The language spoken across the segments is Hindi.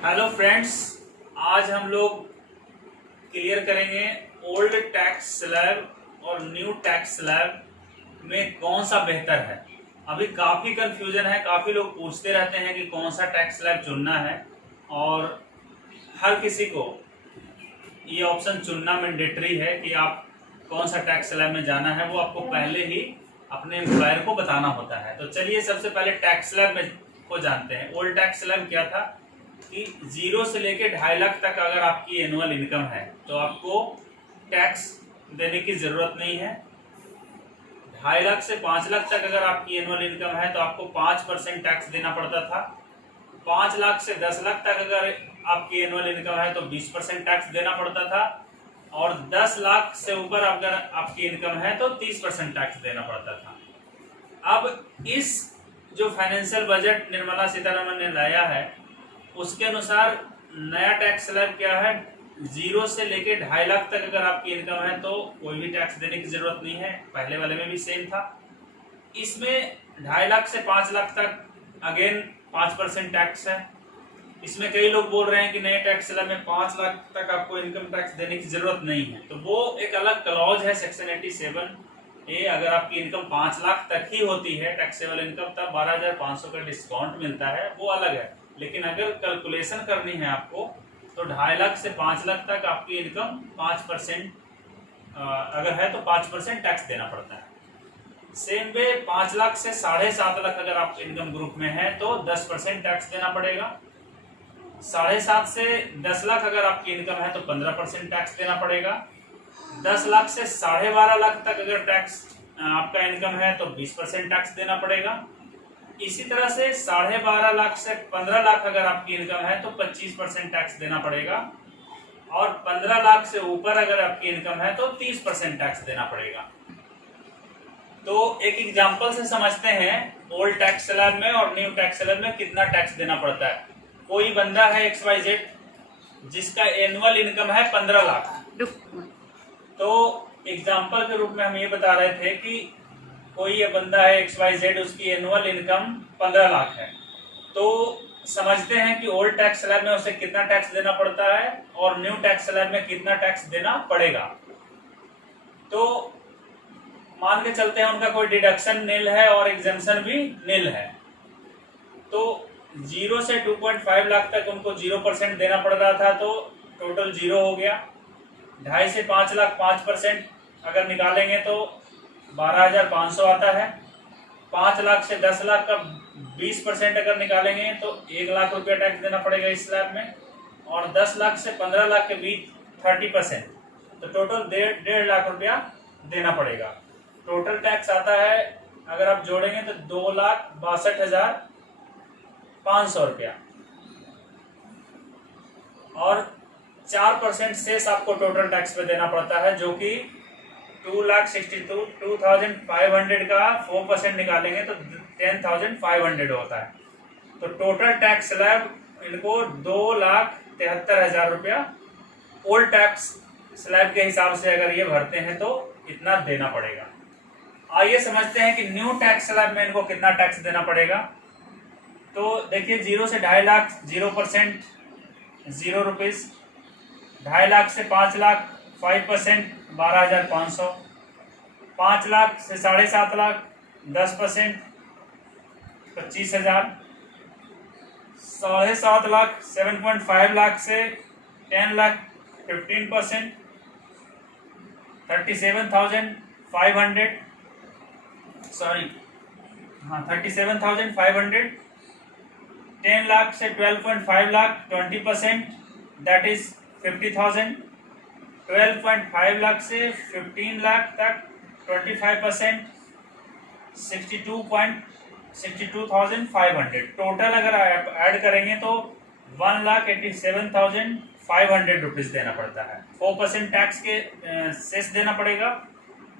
हेलो फ्रेंड्स, आज हम लोग क्लियर करेंगे ओल्ड टैक्स स्लैब और न्यू टैक्स स्लैब में कौन सा बेहतर है। अभी काफ़ी कंफ्यूजन है, काफ़ी लोग पूछते रहते हैं कि कौन सा टैक्स स्लैब चुनना है और हर किसी को ये ऑप्शन चुनना मैंडेटरी है कि आप कौन सा टैक्स स्लैब में जाना है, वो आपको पहले ही अपने एम्प्लॉयर को बताना होता है। तो चलिए सबसे पहले टैक्स स्लैब में को जानते हैं। ओल्ड टैक्स स्लैब क्या था कि 0 से लेके 2.5 लाख तक अगर आपकी एनुअल इनकम है तो आपको टैक्स देने की जरूरत नहीं है। 2.5 लाख से 5 लाख तक अगर आपकी एनुअल इनकम है तो आपको 5% टैक्स देना पड़ता था। 5 लाख से 10 लाख तक अगर आपकी एनुअल इनकम है तो 20% टैक्स देना पड़ता था और 10 लाख से ऊपर अगर आपकी इनकम है तो 30% टैक्स देना पड़ता था। अब इस जो फाइनेंशियल बजट निर्मला सीतारमण ने लाया है उसके अनुसार नया टैक्स स्लैब क्या है, 0 से लेके 2.5 लाख तक अगर आपकी इनकम है तो कोई भी टैक्स देने की जरूरत नहीं है। पहले वाले में भी सेम था। इसमें 2.5 लाख से 5 लाख तक अगेन 5% टैक्स है। इसमें कई लोग बोल रहे हैं कि नए टैक्स स्लैब में 5 लाख तक आपको इनकम टैक्स देने की जरूरत नहीं है, तो वो एक अलग क्लॉज है सेक्शन 87A। अगर आपकी इनकम 5 लाख तक ही होती है टैक्सेबल इनकम, तब 12,500 का डिस्काउंट मिलता है, वो अलग है। लेकिन अगर कैलकुलेशन करनी है आपको तो 2.5 लाख से 5 लाख तक आपकी इनकम 5% अगर है तो 5% टैक्स देना पड़ता है। सेम वे 5 लाख से 7.5 लाख अगर आप इनकम ग्रुप में है तो 10% टैक्स देना पड़ेगा। 7.5 से 10 लाख अगर आपकी इनकम है तो 15% टैक्स देना पड़ेगा। 10 लाख से 12.5 लाख तक अगर टैक्स आपका इनकम है तो 20% टैक्स देना पड़ेगा। इसी तरह से 12.5 लाख से 15 लाख अगर आपकी इनकम है तो 25% टैक्स देना पड़ेगा और 15 लाख से ऊपर अगर आपकी इनकम है तो 30% टैक्स देना पड़ेगा। तो एक एग्जांपल से समझते हैं ओल्ड टैक्स स्लैब में और न्यू टैक्स स्लैब में कितना टैक्स देना पड़ता है। कोई बंदा है XYZ जिसका एनुअल इनकम है 15 लाख, तो एग्जांपल के रूप में हम ये बता रहे थे कि कोई ये बंदा है XYZ, उसकी एनुअल इनकम 15 लाख है, तो समझते हैं कि ओल्ड टैक्स स्लैब में उसे कितना टैक्स देना पड़ता है और न्यू टैक्स स्लैब में कितना टैक्स देना पड़ेगा। तो मान के चलते हैं उनका कोई डिडक्शन नील है और एग्जेम्पशन भी नील है, तो 0 से 2.5 लाख तक उनको 0% देना पड़ रहा था, तो टोटल 0 हो गया। 2.5 से 5 लाख 5% अगर निकालेंगे तो 12,500 आता है। 5 लाख से 10 लाख का 20% अगर निकालेंगे तो 1 लाख रुपया टैक्स देना पड़ेगा इस स्लैब में, और 10 लाख से 15 लाख के बीच 30%, तो टोटल 1.5 लाख रुपया देना पड़ेगा। टोटल टैक्स आता है अगर आप जोड़ेंगे तो 2,62,500 रुपया, और 4% शेष आपको टोटल टैक्स पे देना पड़ता है, जो कि 2,62,500 का 4% निकालेंगे तो 10,500 होता है। तो टोटल टैक्स स्लैब इनको 2,73,000 रुपया ओल्ड टैक्स स्लैब के हिसाब से अगर ये भरते हैं तो इतना देना पड़ेगा। आइए समझते हैं कि न्यू टैक्स स्लैब में इनको कितना टैक्स देना पड़ेगा। तो देखिए 0 से 2.5 लाख 0%, 0 रुपीज। 2.5 लाख से 5 लाख 5%, 12,500। 5 लाख से 7.5 लाख 10%, 25,000। 7.5 लाख 7.5 लाख से 10 लाख 15%, 37,500। सॉरी, हाँ 37,500। 10 लाख से 12.5 लाख 20%, दैट इज 50,000। 12.5 लाख से 15 लाख तक 25%, 62,500। टोटल अगर आप ऐड करेंगे तो 1,87,500 रुपीज देना पड़ता है। 4% टैक्स के सेस देना पड़ेगा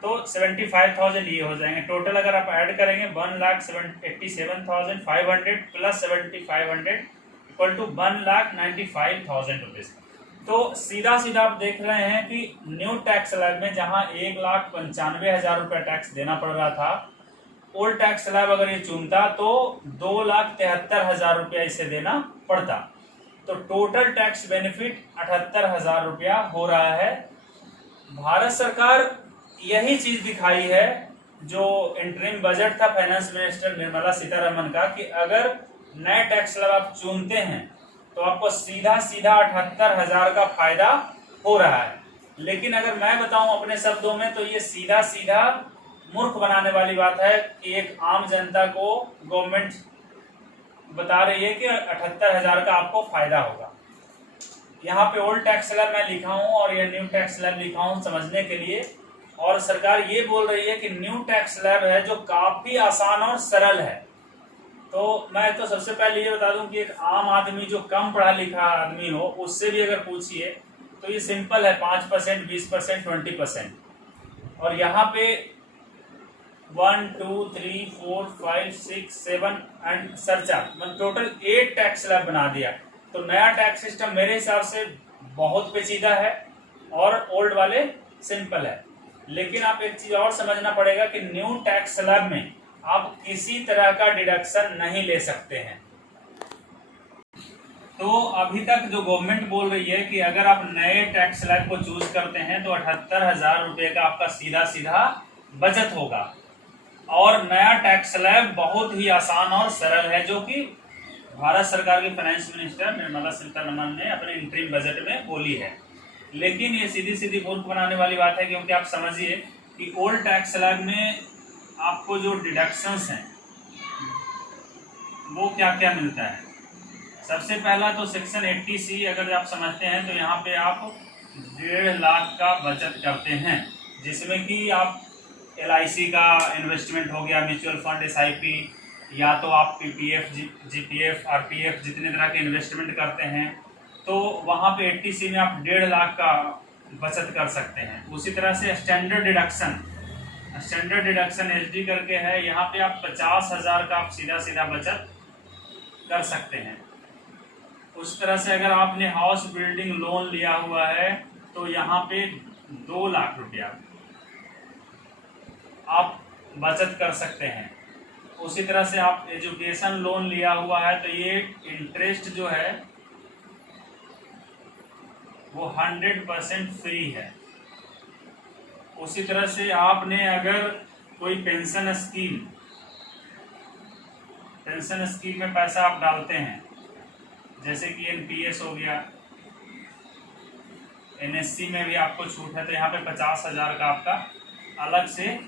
तो 75,000 ये हो जाएंगे। टोटल अगर आप ऐड करेंगे 1,87,500 प्लस 7,500 इक्वल टू 1,95,000 रुपीज। तो सीधा सीधा आप देख रहे हैं कि न्यू टैक्स स्लैब में जहां 1,95,000 रुपया टैक्स देना पड़ रहा था, ओल्ड टैक्स स्लैब अगर ये चुनता तो 2,73,000 रुपया इसे देना पड़ता। तो टोटल टैक्स बेनिफिट 78,000 रुपया हो रहा है। भारत सरकार यही चीज दिखाई है जो इंटरिम बजट था फाइनेंस मिनिस्टर निर्मला सीतारमण का, कि अगर नए टैक्स स्लैब आप चुनते हैं तो आपको सीधा सीधा 78,000 का फायदा हो रहा है। लेकिन अगर मैं बताऊं अपने शब्दों में तो ये सीधा सीधा मूर्ख बनाने वाली बात है कि एक आम जनता को गवर्नमेंट बता रही है कि 78,000 का आपको फायदा होगा। यहाँ पे ओल्ड टैक्स स्लैब मैं लिखा हूँ और ये न्यू टैक्स स्लैब लिखा हूँ समझने के लिए, और सरकार ये बोल रही है कि न्यू टैक्स स्लैब है जो काफी आसान और सरल है। तो मैं तो सबसे पहले ये बता दूं कि एक आम आदमी जो कम पढ़ा लिखा आदमी हो उससे भी अगर पूछिए तो ये सिंपल है, 5%, 20%, 20%। और यहाँ पे 1, 2, 3, 4, 5, 6, 7 एंड सरचार्ज, मतलब टोटल 8 टैक्स स्लैब बना दिया। तो नया टैक्स सिस्टम मेरे हिसाब से बहुत पेचीदा है और ओल्ड वाले सिंपल है। लेकिन आप एक चीज और समझना पड़ेगा कि न्यू टैक्स स्लैब में आप किसी तरह का डिडक्शन नहीं ले सकते हैं। तो अभी तक जो गवर्नमेंट बोल रही है कि अगर आप नए टैक्स स्लैब को चूज करते हैं तो 78,000 रुपये का आपका सीधा सीधा बचत होगा। और नया टैक्स स्लैब बहुत ही आसान और सरल है, जो कि भारत सरकार की फाइनेंस मिनिस्टर निर्मला सीतारमण ने अपने इंटरिम बजट में बोली है। लेकिन ये सीधी सीधी मूर्ख बनाने वाली बात है, क्योंकि आप समझिए कि ओल्ड टैक्स स्लैब में आपको जो डिडक्शंस हैं वो क्या क्या मिलता है। सबसे पहला तो सेक्शन 80C अगर आप समझते हैं तो यहाँ पे आप 1.5 लाख का बचत करते हैं, जिसमें कि आप LIC का इन्वेस्टमेंट हो गया, म्यूचुअल फंड, SIP, या तो आप PPF, GPF, RPF जितने तरह के इन्वेस्टमेंट करते हैं तो वहाँ पे 80C में आप 1.5 लाख का बचत कर सकते हैं। उसी तरह से स्टैंडर्ड डिडक्शन SD करके है, यहाँ पे आप 50,000 का आप सीधा सीधा बचत कर सकते हैं। उस तरह से अगर आपने हाउस बिल्डिंग लोन लिया हुआ है तो यहाँ पे 2 लाख रुपया आप बचत कर सकते हैं। उसी तरह से आप एजुकेशन लोन लिया हुआ है तो ये इंटरेस्ट जो है वो 100% फ्री है। उसी तरह से आपने अगर कोई पेंशन स्कीम में पैसा आप डालते हैं, जैसे कि NPS हो गया, NSC में भी आपको छूट है, तो यहाँ पे 50,000 का आपका अलग से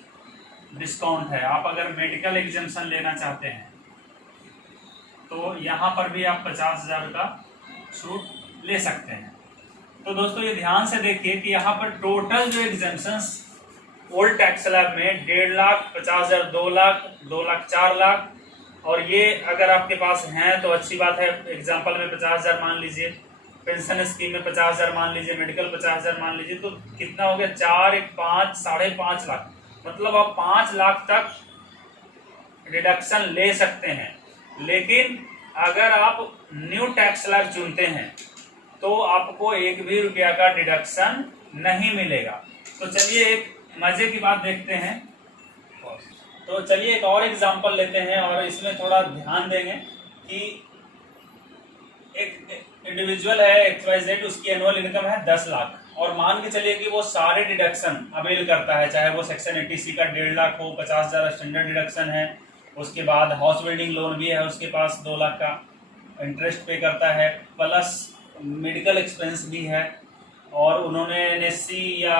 डिस्काउंट है। आप अगर मेडिकल एग्जाम्शन लेना चाहते हैं तो यहाँ पर भी आप 50,000 का छूट ले सकते हैं। तो दोस्तों ये ध्यान से देखिए कि यहाँ पर टोटल जो एग्जाम्शंस ओल्ड टैक्स स्लैब में 1.5 लाख, 50,000, 2 लाख, 2 लाख, 4 लाख, और ये अगर आपके पास हैं तो अच्छी बात है। एग्जाम्पल में 50,000 मान लीजिए, पेंशन स्कीम में 50,000 मान लीजिए, मेडिकल 50,000 मान लीजिए, तो कितना हो गया? 4, 1, 5, 5.5 लाख, मतलब आप 5 लाख तक रिडक्शन ले सकते हैं। लेकिन अगर आप न्यू टैक्स स्लैब चुनते हैं तो आपको 1 भी रुपया का डिडक्शन नहीं मिलेगा। तो चलिए एक मजे की बात देखते हैं। तो चलिए एक और एग्जांपल लेते हैं और इसमें थोड़ा ध्यान देंगे कि एक इंडिविजुअल है XYZ, उसकी एनुअल इनकम है 10 लाख, और मान के चलिए कि वो सारे डिडक्शन अवेल करता है, चाहे वो सेक्शन 80C का 1.5 लाख हो, 50,000 स्टैंडर्ड डिडक्शन है, उसके बाद हाउस बिल्डिंग लोन भी है उसके पास 2 लाख का, इंटरेस्ट पे करता है, प्लस मेडिकल एक्सपेंस भी है, और उन्होंने NSC या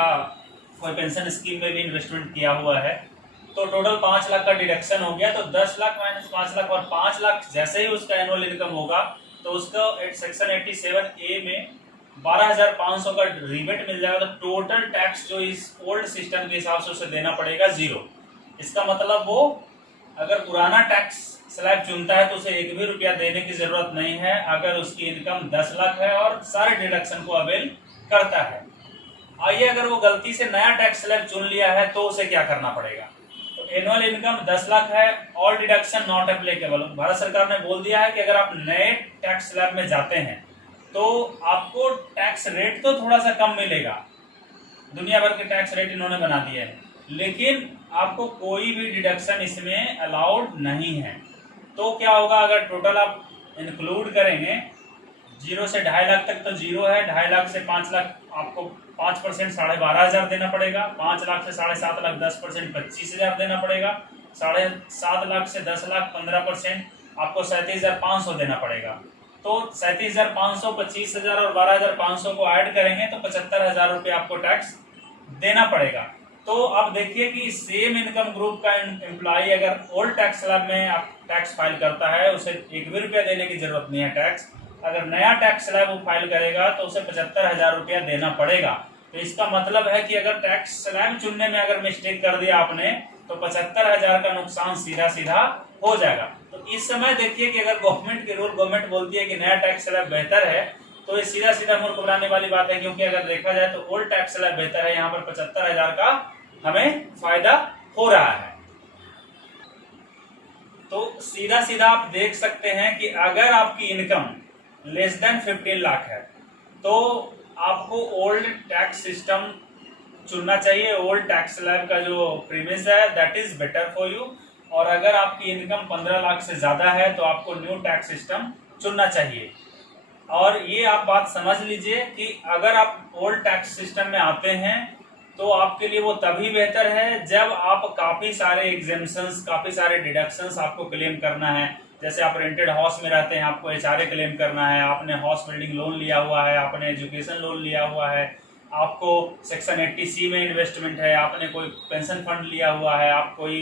कोई पेंशन स्कीम में भी इन्वेस्टमेंट किया हुआ है, तो टोटल 5 लाख का डिडक्शन हो गया। तो 10 लाख माइनस 5 लाख, और 5 लाख जैसे ही उसका एनुअल इनकम होगा तो उसका सेक्शन 87A में 12,500 का रिबेट मिल जाएगा। तो टोटल टैक्स जो इस ओल्ड सिस्टम के हिसाब से उसे देना पड़ेगा 0। इसका मतलब वो अगर पुराना टैक्स स्लैब चुनता है तो उसे 1 भी रुपया देने की जरूरत नहीं है, अगर उसकी इनकम 10 लाख है और सारे डिडक्शन को अवेल करता है। आइए अगर वो गलती से नया टैक्स स्लैब चुन लिया है तो उसे क्या करना पड़ेगा। तो एनुअल इनकम 10 लाख है, all deduction not applicable. Bharat सरकार ने बोल दिया है कि अगर आप नए टैक्स स्लैब में जाते हैं तो आपको टैक्स रेट तो थोड़ा सा कम मिलेगा, दुनिया भर के टैक्स रेट इन्होंने बना दिए हैं, लेकिन आपको कोई भी डिडक्शन इसमें अलाउड नहीं है। तो क्या होगा अगर टोटल आप इंक्लूड करेंगे 0 से 2.5 लाख तक तो जीरो है, 2.5 लाख से 5 लाख आपको 5% 12,500 देना पड़ेगा, 5 लाख से 7.5 लाख 10% 25,000 देना पड़ेगा, 7.5 लाख से 10 लाख 15% आपको 37,500 देना पड़ेगा। तो 37,500, 25,000 और 12,500 को ऐड करेंगे तो 75,000 रुपये आपको टैक्स देना पड़ेगा। तो अब देखिए कि सेम इनकम ग्रुप का एम्प्लॉय अगर ओल्ड टैक्स स्लैब में आप टैक्स फाइल करता है, उसे 1 भी रुपया देने की जरूरत नहीं है टैक्स। अगर नया टैक्स स्लैब वो फाइल करेगा तो उसे 75,000 रुपया देना पड़ेगा। तो इसका मतलब है कि अगर टैक्स स्लैब चुनने में अगर मिस्टेक कर दिया आपने तो 75,000 का नुकसान सीधा सीधा हो जाएगा। तो इस समय देखिए कि अगर गवर्नमेंट के रूल, गवर्नमेंट बोलती है कि नया टैक्स स्लैब बेहतर है, तो ये सीधा सीधा मूर्ख बनाने वाली बात है, क्योंकि अगर देखा जाए तो ओल्ड टैक्स स्लैब बेहतर है। यहाँ पर 75,000 का हमें फायदा हो रहा है। तो सीधा सीधा आप देख सकते हैं कि अगर आपकी इनकम लेस देन 15 लाख है तो आपको ओल्ड टैक्स सिस्टम चुनना चाहिए। ओल्ड टैक्स स्लैब का जो प्रीमिस है that is better for you. और अगर आपकी इनकम 15 लाख से ज्यादा है तो आपको न्यू टैक्स सिस्टम चुनना चाहिए। और ये आप बात समझ लीजिए कि अगर आप ओल्ड टैक्स सिस्टम में आते हैं तो आपके लिए वो तभी बेहतर है जब आप काफी सारे एग्जेम्पशंस, काफी सारे डिडक्शंस आपको क्लेम करना है। जैसे आप रेंटेड हाउस में रहते हैं, आपको एचआरए क्लेम करना है, आपने हाउस बिल्डिंग लोन लिया हुआ है, आपने एजुकेशन लोन लिया हुआ है, आपको सेक्शन 80C में इन्वेस्टमेंट है, आपने कोई पेंशन फंड लिया हुआ है, आप कोई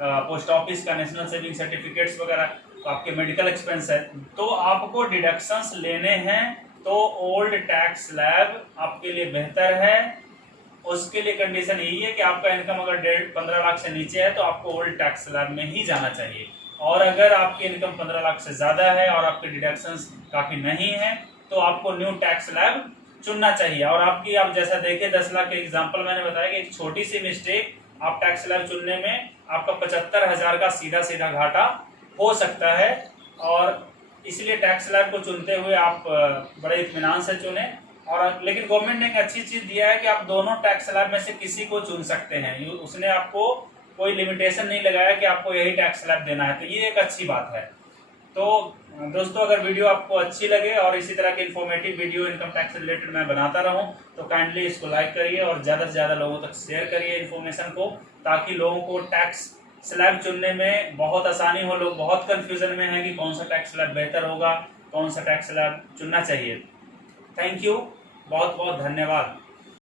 पोस्ट ऑफिस का नेशनल सेविंग सर्टिफिकेट्स वगैरह, आपके मेडिकल एक्सपेंस है, तो आपको डिडक्शंस लेने हैं। तो ओल्ड टैक्स स्लैब आपके लिए बेहतर है। उसके लिए कंडीशन यही है कि आपका इनकम अगर 15 लाख से नीचे है तो आपको ओल्ड टैक्स स्लैब में ही जाना चाहिए। और अगर आपकी इनकम 15 लाख से ज्यादा है और आपके डिडक्शंस काफी नहीं है तो आपको न्यू टैक्स स्लैब चुनना चाहिए। और आपकी, आप जैसा देखिए 10 लाख के एग्जांपल मैंने बताया कि एक छोटी सी मिस्टेक आप टैक्स स्लैब चुनने में आपका 75,000 का सीधा सीधा घाटा हो सकता है। और इसलिए टैक्स स्लैब को चुनते हुए आप बड़े इत्मीनान से चुने। और लेकिन गवर्नमेंट ने एक अच्छी चीज दिया है कि आप दोनों टैक्स स्लैब में से किसी को चुन सकते हैं। उसने आपको कोई लिमिटेशन नहीं लगाया कि आपको यही टैक्स स्लैब देना है, तो ये एक अच्छी बात है। तो दोस्तों, अगर वीडियो आपको अच्छी लगे और इसी तरह की इन्फॉर्मेटिव वीडियो इनकम टैक्स से रिलेटेड मैं बनाता रहूं तो काइंडली इसको लाइक करिए और ज्यादा से ज्यादा लोगों तक शेयर करिए इन्फॉर्मेशन को, ताकि लोगों को टैक्स स्लैब चुनने में बहुत आसानी हो। लोग बहुत कंफ्यूजन में है कि कौन सा टैक्स स्लैब बेहतर होगा, कौन सा टैक्स स्लैब चुनना चाहिए। थैंक यू, बहुत बहुत धन्यवाद।